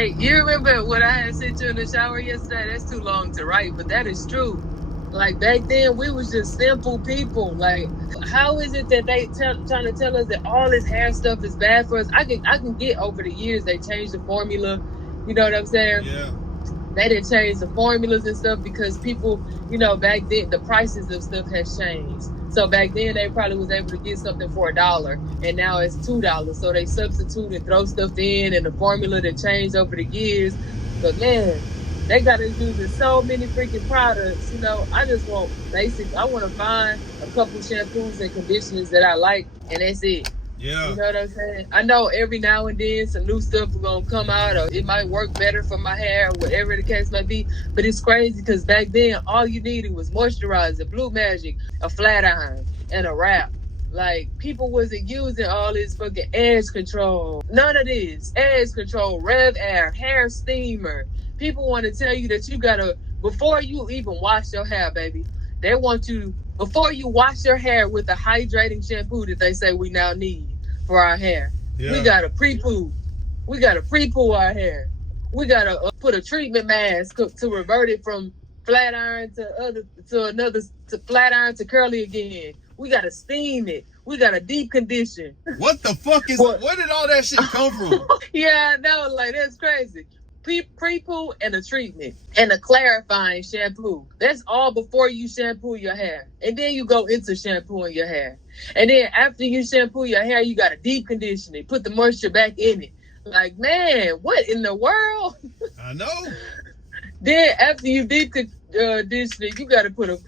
Hey, you remember what I had sent you in the shower yesterday? That's too long to write, but that is true. Like back then, we was just simple people. Like, how is it that they trying to tell us that all this hair stuff is bad for us? I can get over the years they changed the formula. You know what I'm saying? Yeah. They didn't change the formulas and stuff because people, back then the prices of stuff has changed. So back then they probably was able to get something for $1, and now it's $2. So they substitute and throw stuff in, and the formula that changed over the years. But man, they got us using so many freaking products. I just want basic. I want to find a couple shampoos and conditioners that I like, and that's it. Yeah. You know what I'm saying? I know every now and then some new stuff is going to come out, or it might work better for my hair, or whatever the case might be. But it's crazy because back then, all you needed was moisturizer, Blue Magic, a flat iron, and a wrap. Like, people wasn't using all this fucking edge control. None of this. Edge control, Rev Air, hair steamer. People want to tell you that you got to, before you even wash your hair, baby, they want you, before you wash your hair with a hydrating shampoo that they say we now need for our hair. Yeah. We got to pre-poo. We got to pre-poo our hair. We got to put a treatment mask to revert it from flat iron to flat iron to curly again. We got to steam it. We got to deep condition. What the fuck is, where did all that shit come from? Yeah, I know, like, that's crazy. Pre-poo and a treatment and a clarifying shampoo. That's all before you shampoo your hair. And then you go into shampooing your hair. And then after you shampoo your hair, you got to deep condition it, put the moisture back in it. Like, man, what in the world? I know. Then after you deep condition it, you got to put the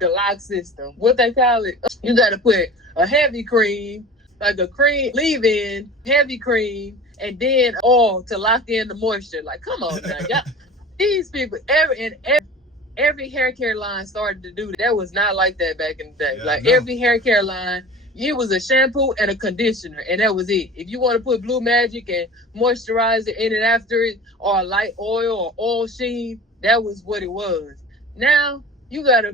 lock system. What they call it? You got to put a heavy cream, like a cream leave-in, heavy cream, and then oil to lock in the moisture. Like, come on now, y'all. These people, every hair care line started to do that. That was not like that back in the day. Yeah, every hair care line, it was a shampoo and a conditioner, and that was it. If you want to put Blue Magic and moisturizer in it after it, or a light oil or oil sheen, that was what it was. Now you got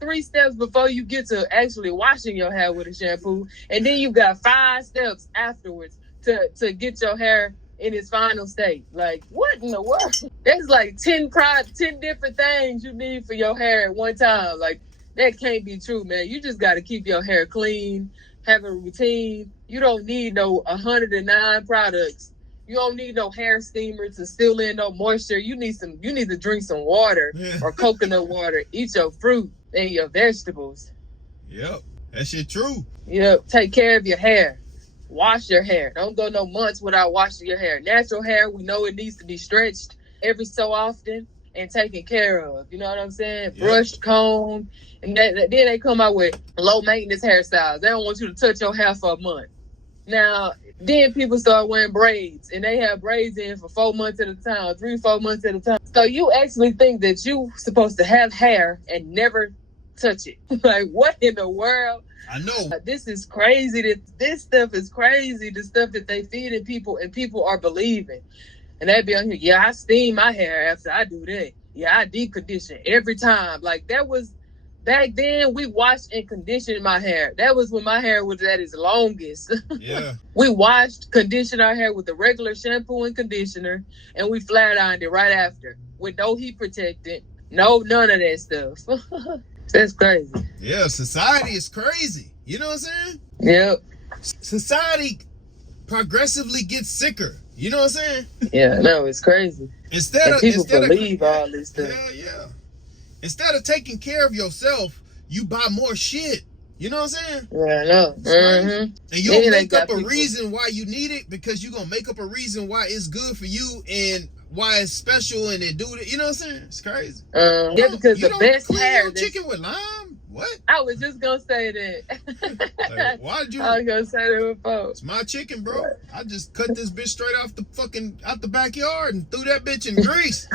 3 steps before you get to actually washing your hair with a shampoo, and then you got 5 steps afterwards to get your hair in its final state. Like, what in the world? There's like 10 different things you need for your hair at one time. Like, that can't be true, man. You just got to keep your hair clean, have a routine. You don't need no 109 products. You don't need no hair steamer to still in no moisture. You need to drink some water or coconut water. Eat your fruit and your vegetables. Yep, that shit true. Yep, take care of your hair. Wash your hair. Don't go no months without washing your hair. Natural hair, we know it needs to be stretched every so often and taken care of. You know what I'm saying? Yep. Brushed, combed, and then they come out with low maintenance hairstyles. They don't want you to touch your hair for a month. Now, then people start wearing braids, and they have braids in for 4 months at a time, 3-4 months at a time. So you actually think that you supposed to have hair and never touch it. Like, what in the world? I know. This is crazy. This stuff is crazy, the stuff that they feed in people, and people are believing. And they be on here, yeah, I steam my hair after I do that. Yeah, I deep condition every time. Like, that was, back then, we washed and conditioned my hair. That was when my hair was at its longest. Yeah. We washed, conditioned our hair with a regular shampoo and conditioner, and we flat ironed it right after with no heat protectant, none of that stuff. That's crazy. Yeah, society is crazy. You know what I'm saying? Yep. Society progressively gets sicker. You know what I'm saying? Yeah, no, it's crazy. People believe all this stuff. Yeah. Instead of taking care of yourself, you buy more shit. You know what I'm saying? Yeah, I know. Mm-hmm. And you'll make up a reason why you need it, because you're going to make up a reason why it's good for you and why it's special, and they do it. You know what I'm saying? It's crazy. Yeah, because the best hair. Chicken with lime? What? I was just going to say that. Like, why did you? I was going to say that before. It's my chicken, bro. Right. I just cut this bitch straight out the backyard and threw that bitch in grease.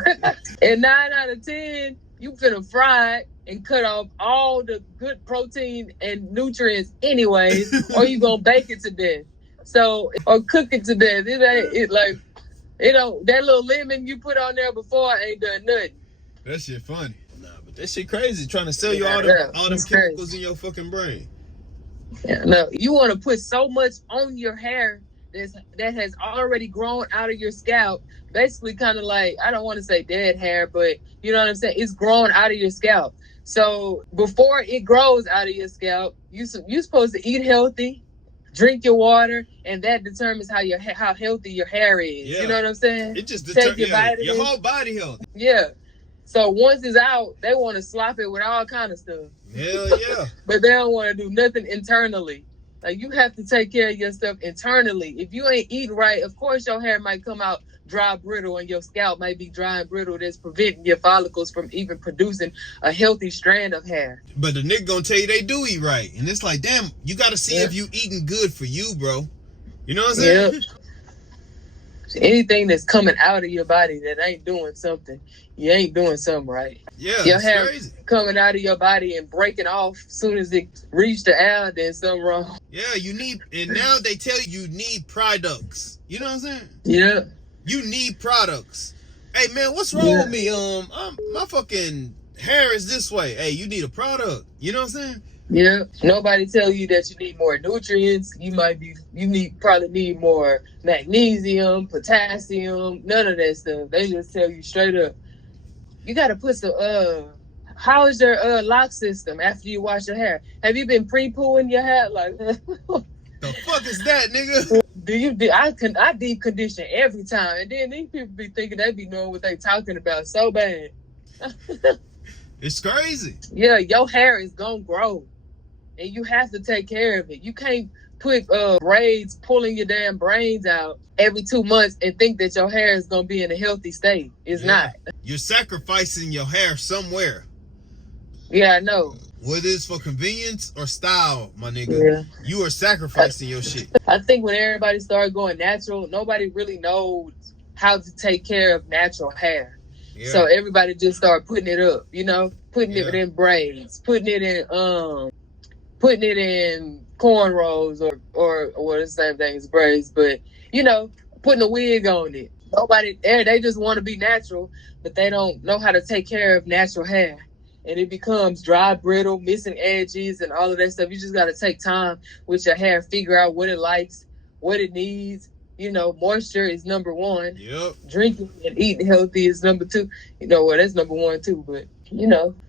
And 9 out of 10, you finna fry it and cut off all the good protein and nutrients anyways, or you gonna bake it to death. So, or cook it to death. That little lemon you put on there before ain't done nothing. That shit funny. Nah, but that shit crazy, trying to sell you all them chemicals in your fucking brain. Yeah, no, you want to put so much on your hair that has already grown out of your scalp, basically kind of like, I don't want to say dead hair, but you know what I'm saying? It's grown out of your scalp. So before it grows out of your scalp, you're supposed to eat healthy, drink your water, and that determines how healthy your hair is. Yeah. You know what I'm saying? It just take your vitamins. Your whole body health. Yeah. So once it's out, they want to slop it with all kind of stuff. Hell yeah. But they don't want to do nothing internally. Like, you have to take care of your stuff internally. If you ain't eating right, of course your hair might come out dry, brittle, and your scalp might be dry and brittle. That's preventing your follicles from even producing a healthy strand of hair. But the nigga gonna tell you they do eat right. And it's like, damn, you gotta see if you eating good for you, bro. You know what I'm saying? Yep. Anything that's coming out of your body that ain't doing something, you ain't doing something right. Yeah, your hair crazy. Coming out of your body and breaking off as soon as it reached the air, then something wrong. Yeah, you need, and now they tell you need products. You know what I'm saying? Yeah. You need products. Hey man, what's wrong with me? My fucking hair is this way. Hey, you need a product. You know what I'm saying? Yeah. Nobody tell you that you need more nutrients. You probably need more magnesium, potassium, none of that stuff. They just tell you straight up, you gotta put some how is your lock system after you wash your hair? Have you been pre-pooing your hair like that? The fuck is that, nigga? I deep condition every time, and then these people be thinking they be knowing what they talking about so bad. It's crazy. Yeah, your hair is gonna grow, and you have to take care of it. You can't put braids pulling your damn brains out every 2 months and think that your hair is gonna be in a healthy state. It's not. You're sacrificing your hair somewhere. Yeah, I know. Whether it's for convenience or style, my nigga, you are sacrificing your shit. I think when everybody started going natural, nobody really knows how to take care of natural hair. Yeah. So everybody just started putting it up, putting it in braids, putting it in cornrows or the same thing as braids, but putting a wig on it. Nobody there, they just want to be natural, but they don't know how to take care of natural hair. And it becomes dry, brittle, missing edges, and all of that stuff. You just got to take time with your hair, figure out what it likes, what it needs. Moisture is number one. Yep. Drinking and eating healthy is number two. That's number one too. But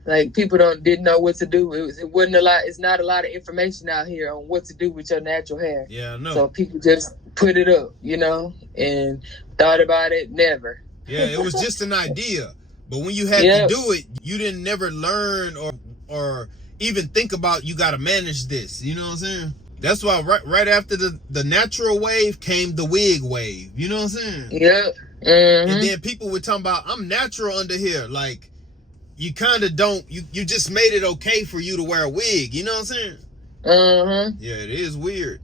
like, people didn't know what to do. It wasn't a lot. It's not a lot of information out here on what to do with your natural hair. Yeah, I know. So people just put it up, and thought about it. Never. Yeah, it was just an idea. But when you had to do it, you didn't never learn or even think about you got to manage this. You know what I'm saying? That's why right after the natural wave came the wig wave. You know what I'm saying? Yeah. Mm-hmm. And then people were talking about, I'm natural under here. Like, you kind of don't, you just made it okay for you to wear a wig. You know what I'm saying? Yeah, it is weird.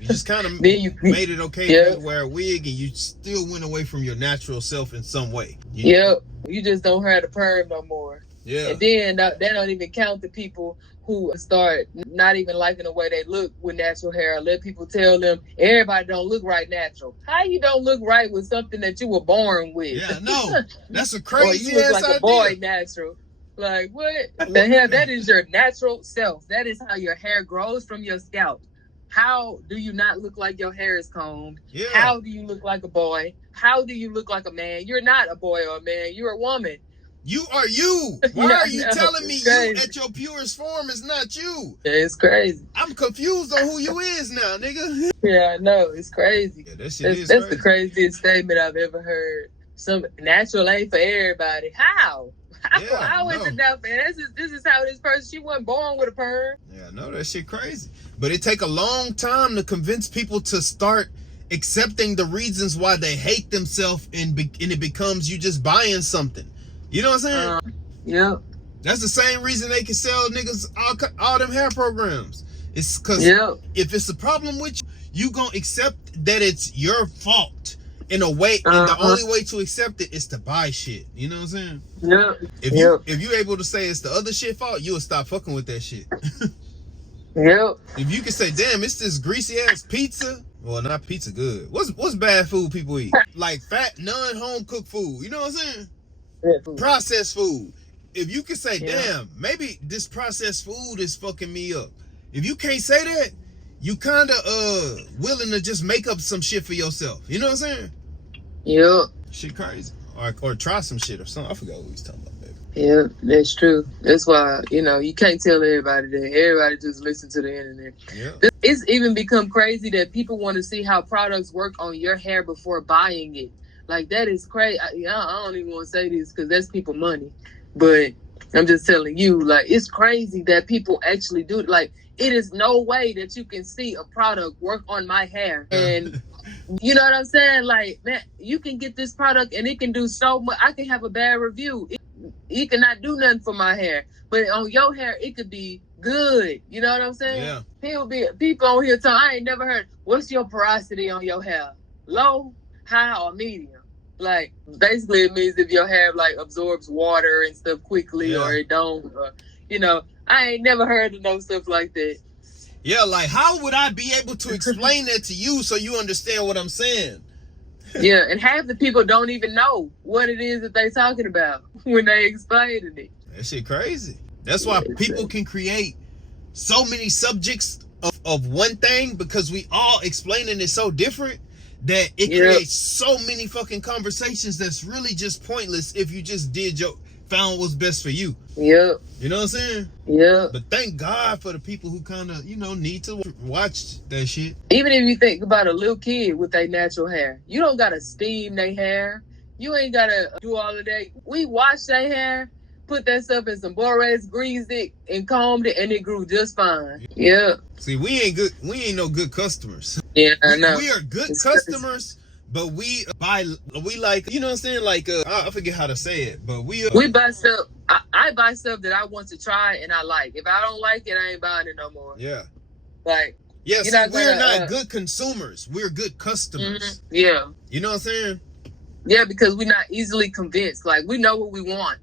You just kind of made it okay to wear a wig, and you still went away from your natural self in some way. You just don't have the perm no more. Yeah. And then they don't even count the people who start not even liking the way they look with natural hair. Let people tell them everybody don't look right natural. How you don't look right with something that you were born with? Yeah, no. That's a crazy or you look ass like idea. A boy natural. Like, what the hell? That is your natural self. That is how your hair grows from your scalp. How do you not look like your hair is combed? Yeah. How do you look like a boy? How do you look like a man? You're not a boy or a man. You're a woman. You are you. Why are you telling me you at your purest form is not you? Yeah, it's crazy. I'm confused on who you is now, nigga. Yeah, I know. It's crazy. Yeah, that's crazy. The craziest statement I've ever heard. Some natural ain't for everybody. How? How is it that, man? This is how this person, she wasn't born with a perm. Yeah, no, that shit crazy. But it take a long time to convince people to start accepting the reasons why they hate themselves, and it becomes you just buying something. You know what I'm saying? Yeah. That's the same reason they can sell niggas all them hair programs. It's because if it's a problem with you gonna accept that it's your fault in a way, and the only way to accept it is to buy shit. You know what I'm saying? Yeah. If you're able to say it's the other shit fault, you'll stop fucking with that shit. If you can say, damn, it's this greasy ass pizza. Well, not pizza good. What's bad food people eat? Like fat, non-home cooked food. You know what I'm saying? Processed food. If you can say, damn, maybe this processed food is fucking me up. If you can't say that, you kind of willing to just make up some shit for yourself. You know what I'm saying? Yep. Shit crazy. Or try some shit or something. I forgot what we was talking about, baby. Yeah, that's true. That's why, you can't tell everybody that. Everybody just listen to the internet. Yeah. It's even become crazy that people want to see how products work on your hair before buying it. Like, that is crazy. I don't even want to say this because that's people money. But I'm just telling you, like, it's crazy that people actually do it. Like, it is no way that you can see a product work on my hair. And you know what I'm saying? Like, man, you can get this product and it can do so much. I can have a bad review. It cannot do nothing for my hair. But on your hair, it could be good. You know what I'm saying? Yeah. People on here talking, I ain't never heard, what's your porosity on your hair? Low, high, or medium? Like, basically it means if your hair, like, absorbs water and stuff quickly, or it don't, or, I ain't never heard of no stuff like that. Yeah, like, how would I be able to explain that to you so you understand what I'm saying? Yeah, and half the people don't even know what it is that they talking about when they explaining it. That shit crazy. That's why people can create so many subjects of one thing, because we all explaining it so different that it creates so many fucking conversations that's really just pointless if you just found what's best for you. Yep. You know what I'm saying? Yeah. But thank God for the people who kind of, need to watch that shit. Even if you think about a little kid with their natural hair, you don't got to steam their hair. You ain't got to do all of that. We wash their hair, put that stuff in some borax, greased it, and combed it, and it grew just fine. Yeah. See, we ain't no good customers. Yeah, I know. We are good customers. But we like, you know what I'm saying? Like, I forget how to say it, but we buy stuff. I buy stuff that I want to try and I like. If I don't like it, I ain't buying it no more. Yeah. Like, yeah, see, we're not good consumers. We're good customers. Mm-hmm. Yeah. You know what I'm saying? Yeah, because we're not easily convinced. Like, we know what we want.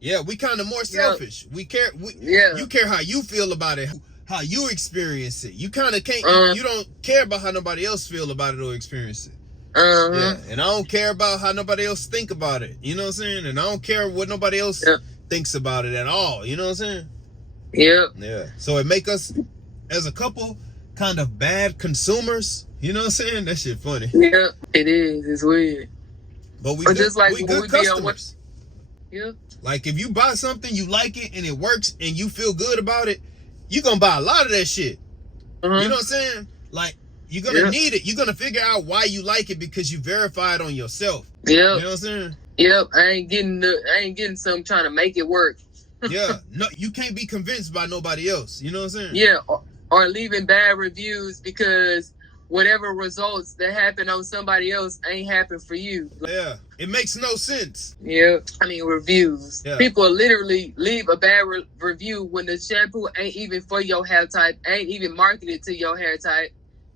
Yeah, we kind of more selfish. We care. You care how you feel about it, how you experience it. You kind of can't. You don't care about how nobody else feel about it or experience it. Yeah, and I don't care about how nobody else think about it. You know what I'm saying? And I don't care what nobody else thinks about it at all. You know what I'm saying? Yeah. Yeah. So it make us, as a couple, kind of bad consumers. You know what I'm saying? That shit funny. Yeah, it is. It's weird. But we good customers. Yeah. Like, if you buy something, you like it, and it works, and you feel good about it, you gonna buy a lot of that shit. You know what I'm saying? Like, you're gonna need it. You're gonna figure out why you like it because you verified on yourself. Yeah. You know what I'm saying? Yep. I ain't getting some trying to make it work. Yeah. No, you can't be convinced by nobody else. You know what I'm saying? Yeah. Or leaving bad reviews because whatever results that happen on somebody else ain't happen for you. Yeah. It makes no sense. Yeah. I mean, reviews. Yeah. People literally leave a bad review when the shampoo ain't even for your hair type, ain't even marketed to your hair type.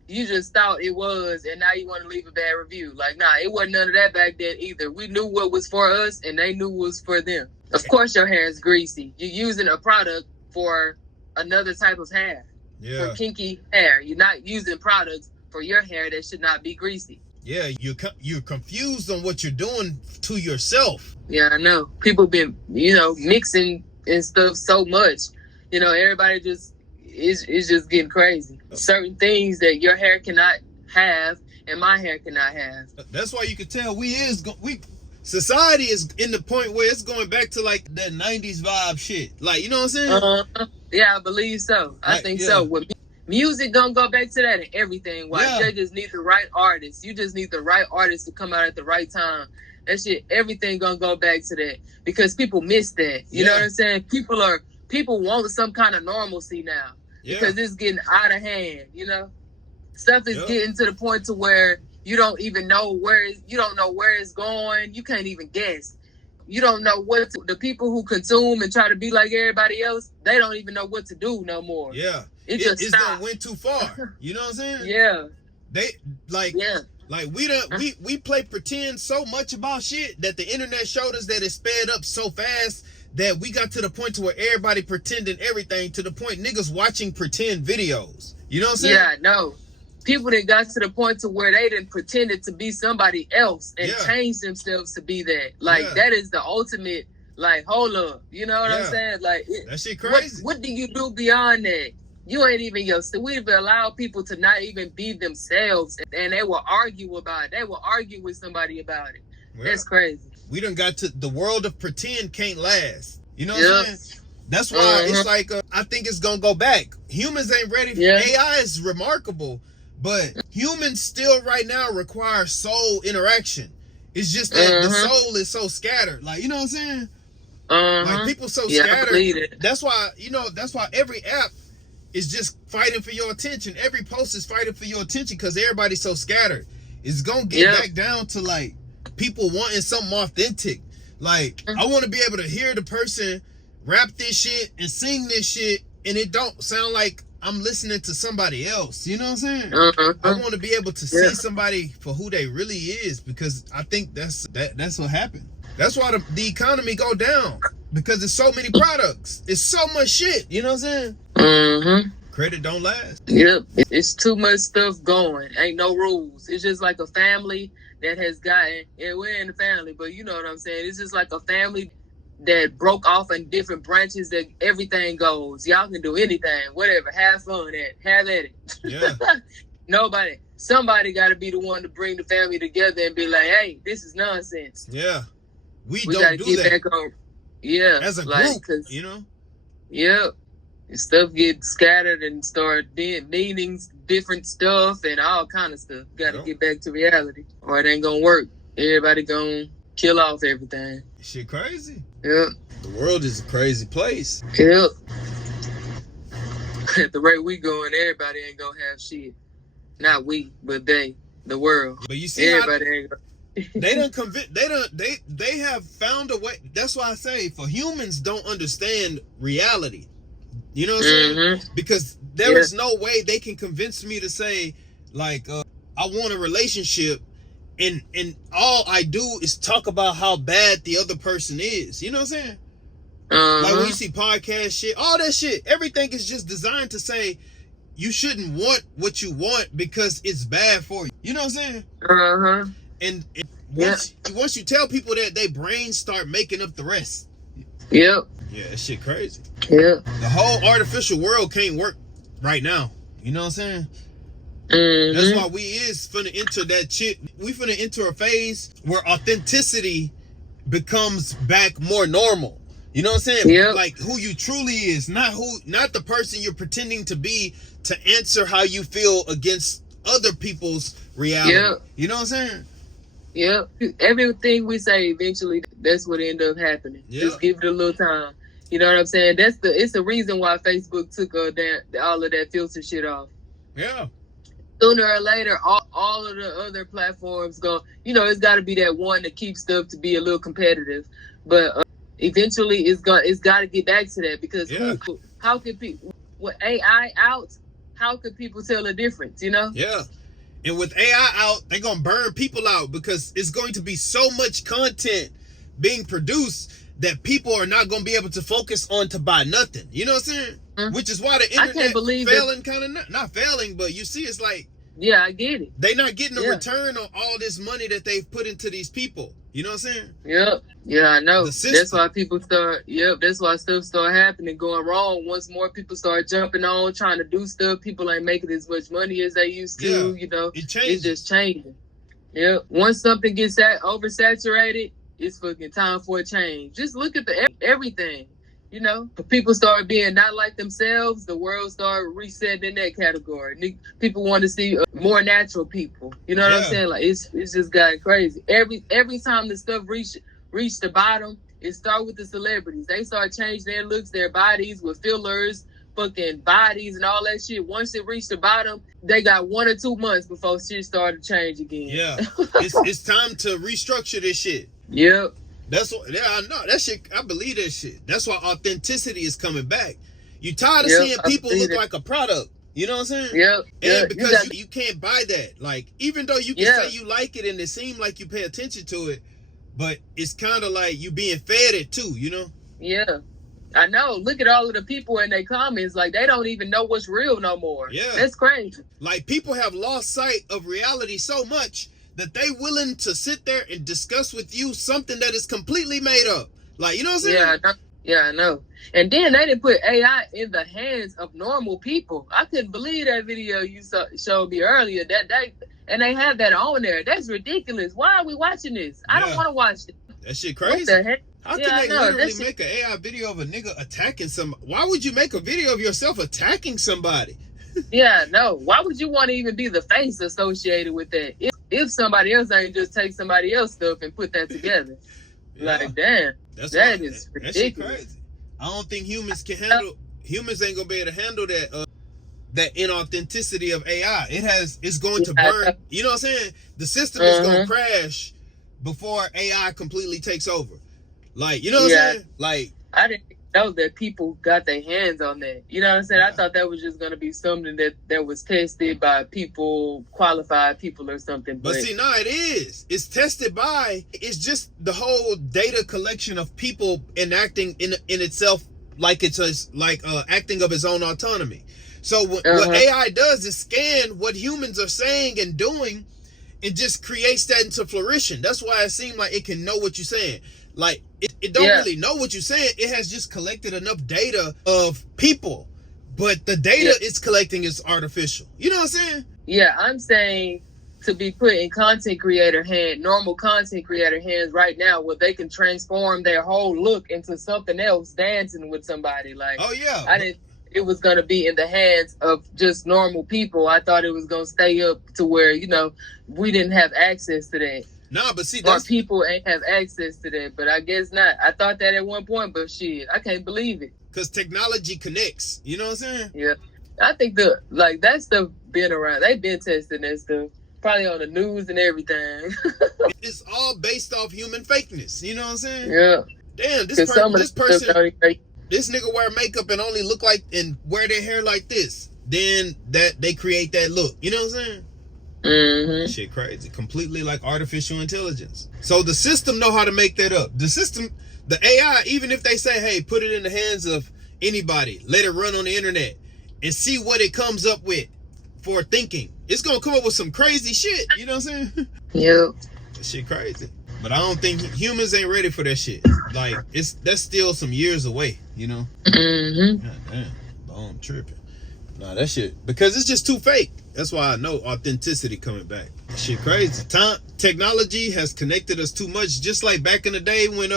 You just thought it was, and now you want to leave a bad review. Like, nah, it wasn't none of that back then either. We knew what was for us, and they knew what was for them. Of course your hair is greasy. You're using a product for another type of hair. Yeah. For kinky hair. You're not using products for your hair that should not be greasy. Yeah, you're confused on what you're doing to yourself. Yeah, I know. People been, mixing and stuff so much. Everybody just is just getting crazy. Certain things that your hair cannot have and my hair cannot have. That's why you can tell society is in the point where it's going back to like that 90s vibe shit. Like, you know what I'm saying? Yeah, I believe so. I think so. With music gonna go back to that and everything. Why they just need the right artist. You just need the right artist to come out at the right time. That shit, everything gonna go back to that because people miss that. You know what I'm saying? People want some kind of normalcy now. Yeah. Because it's getting out of hand, Stuff is getting to the point to where you don't even know where it's going. You can't even guess. You don't know the people who consume and try to be like everybody else, they don't even know what to do no more. Yeah. It's done went too far. You know what I'm saying? Yeah. We play pretend so much about shit that the internet showed us that it sped up so fast that we got to the point to where everybody pretending everything, to the point niggas watching pretend videos. You know what I'm saying? Yeah, no. People that got to the point to where they done pretended to be somebody else and changed themselves to be that. Like, that is the ultimate, like, hold up. You know what I'm saying? Like, that shit crazy. What do you do beyond that? You ain't even yourself. We've allowed people to not even be themselves, and they will argue about it. They will argue with somebody about it. Yeah. That's crazy. We done got to the world of pretend can't last. You know what I'm saying? That's why it's like, I think it's going to go back. Humans ain't ready. AI is remarkable, but humans still right now require soul interaction. It's just that the soul is so scattered. Like, you know what I'm saying? Like, people so scattered. That's why, that's why every app is just fighting for your attention. Every post is fighting for your attention because everybody's so scattered. It's going to get back down to, like, people wanting something authentic. Like, I want to be able to hear the person rap this shit and sing this shit, and it don't sound like I'm listening to somebody else. You know what I'm saying? I want to be able to see somebody for who they really is, because I think that's what happened. That's why the economy go down, because there's so many products. It's so much shit. You know what I'm saying? Credit don't last. Yep. It's too much stuff going. Ain't no rules. It's just like a family that has gotten, we're in the family, but you know what I'm saying? It's just like a family that broke off in different branches that everything goes. Y'all can do anything, whatever. Have fun have at it. Yeah. Somebody got to be the one to bring the family together and be like, hey, this is nonsense. Yeah. We don't do that. Back on. Yeah. As a group, you know? Yeah. Stuff gets scattered and start meanings, different stuff, and all kind of stuff. Got to get back to reality, or it ain't going to work. Everybody going to kill off everything. Shit crazy. Yep. The world is a crazy place. Yep. At the rate we going, everybody ain't gonna have shit. Not we, but they, the world. But you see, everybody ain't gonna. They have found a way. That's why I say, for humans don't understand reality. You know what I'm saying? Because there is no way they can convince me to say, like, I want a relationship, and all I do is talk about how bad the other person is. You know what I'm saying? Like when you see podcast shit, all that shit, everything is just designed to say you shouldn't want what you want because it's bad for you. You know what I'm saying? And once you tell people that, their brains start making up the rest. Yep. Yeah, that shit crazy. Yeah. The whole artificial world can't work right now. You know what I'm saying? That's why we is finna enter that shit. We finna enter a phase where authenticity becomes back more normal. You know what I'm saying? Yep. Like who you truly is, not the person you're pretending to be to answer how you feel against other people's reality. Yep. You know what I'm saying? Yep. Everything we say, eventually, that's what end up happening. Yep. Just give it a little time. You know what I'm saying? It's the reason why Facebook took all of that filter shit off. Yeah. Sooner or later, all of the other platforms go. You know, it's got to be that one to keep stuff to be a little competitive, but eventually, it's got to get back to that, because how can people with AI out? How could people tell the difference? You know? Yeah. And with AI out, they're gonna burn people out, because it's going to be so much content being produced that people are not gonna be able to focus on to buy nothing. You know what I'm saying? Which is why the internet failing, kind of not failing, but you see, it's like. Yeah, I get it. They're not getting a return on all this money that they've put into these people. You know what I'm saying? Yep. Yeah, I know. That's why people start. Yep. That's why stuff start happening, going wrong. Once more people start jumping on, trying to do stuff, people ain't making as much money as they used to. Yeah, you know, it's just changing. Yep. Once something gets oversaturated, it's fucking time for a change. Just look at everything. You know, people start being not like themselves, the world start resetting in that category. People want to see more natural people. You know what I'm saying? Like it's just gotten crazy. Every time the stuff reach the bottom, it start with the celebrities. They start changing their looks, their bodies with fillers, fucking bodies and all that shit. Once it reached the bottom, they got 1 or 2 months before shit started to change again. Yeah, it's time to restructure this shit. Yep. That's what, I know that shit. I believe that shit. That's why authenticity is coming back. You tired of seeing people look like a product. You know what I'm saying? Yep. And because you can't buy that. Like, even though you can say you like it and it seems like you pay attention to it, but it's kind of like you being fed it too, you know? Yeah. I know. Look at all of the people in their comments. Like, they don't even know what's real no more. Yeah. That's crazy. Like, people have lost sight of reality so much that they willing to sit there and discuss with you something that is completely made up. Like, you know what I'm saying? Yeah, I know. And then they didn't put AI in the hands of normal people. I couldn't believe that video you showed me earlier. And they have that on there. That's ridiculous. Why are we watching this? I don't want to watch it. That shit crazy. What the heck? How can they literally make an AI video of a nigga attacking somebody? Why would you make a video of yourself attacking somebody? Yeah, no. Why would you want to even be the face associated with that? If somebody else ain't just take somebody else's stuff and put that together. Yeah. Like, damn. That is ridiculous. That shit crazy. I don't think humans can handle. Humans ain't gonna be able to handle that inauthenticity of AI. It's going to burn. You know what I'm saying? The system is gonna crash before AI completely takes over. Like, you know what I'm saying? Like, I didn't know that people got their hands on that. You know what I'm saying? I thought that was just gonna be something that was tested by people, qualified people or something. But see, no, it is. It's tested by. It's just the whole data collection of people enacting in itself, like it's acting of its own autonomy. So what AI does is scan what humans are saying and doing, and just creates that into flourishing. That's why it seems like it can know what you're saying. Like, it don't really know what you're saying. It has just collected enough data of people, but the data it's collecting is artificial. You know what I'm saying? Yeah, I'm saying to be put in normal content creator hands right now, where they can transform their whole look into something else, dancing with somebody. Like, it was going to be in the hands of just normal people. I thought it was going to stay up to where, we didn't have access to that. Nah, but see, or people ain't have access to that, but I guess not. I thought that at one point, but shit, I can't believe it. Because technology connects. You know what I'm saying? Yeah. I think that stuff been around. They've been testing that stuff. Probably on the news and everything. It's all based off human fakeness. You know what I'm saying? Yeah. Damn, this nigga wear makeup and only look like and wear their hair like this. Then they create that look. You know what I'm saying? Shit crazy. Completely like artificial intelligence. So the system know how to make that up. The AI, even if they say, hey, put it in the hands of anybody, let it run on the internet and see what it comes up with for thinking, it's gonna come up with some crazy shit. You know what I'm saying? Yeah. That shit crazy. But I don't think humans ain't ready for that shit. Like, that's still some years away, you know? God damn. Boom, tripping. Nah, that shit, because it's just too fake. That's why I know authenticity coming back. That shit crazy. Technology has connected us too much. Just like back in the day when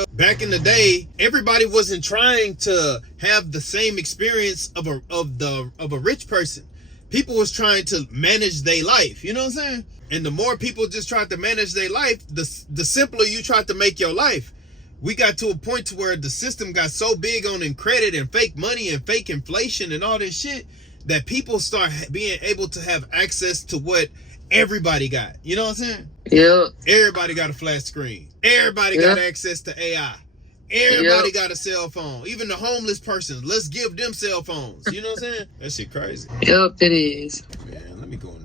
everybody wasn't trying to have the same experience of a rich person. People was trying to manage their life. You know what I'm saying? And the more people just tried to manage their life, the simpler you tried to make your life. We got to a point to where the system got so big on credit and fake money and fake inflation and all this shit that people start being able to have access to what everybody got. You know what I'm saying? Yeah. Everybody got a flat screen. Everybody got access to AI. Everybody got a cell phone. Even the homeless person. Let's give them cell phones. You know what I'm saying? That shit crazy. Yep, it is. Man, let me go in